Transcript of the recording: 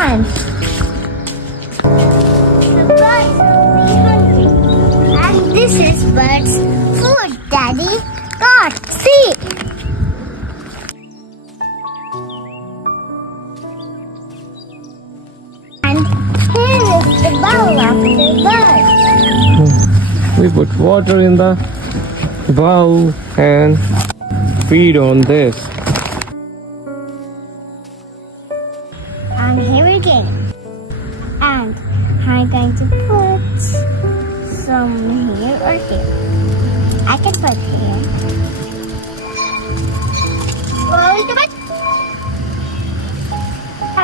And the birds will be hungry. And this is birds' food, Daddy. God, see. And here is the bowl of the birds. We put water in the bowl and feed on this. And here again. And I'm going to put some here or here. I can put here. Oh, look at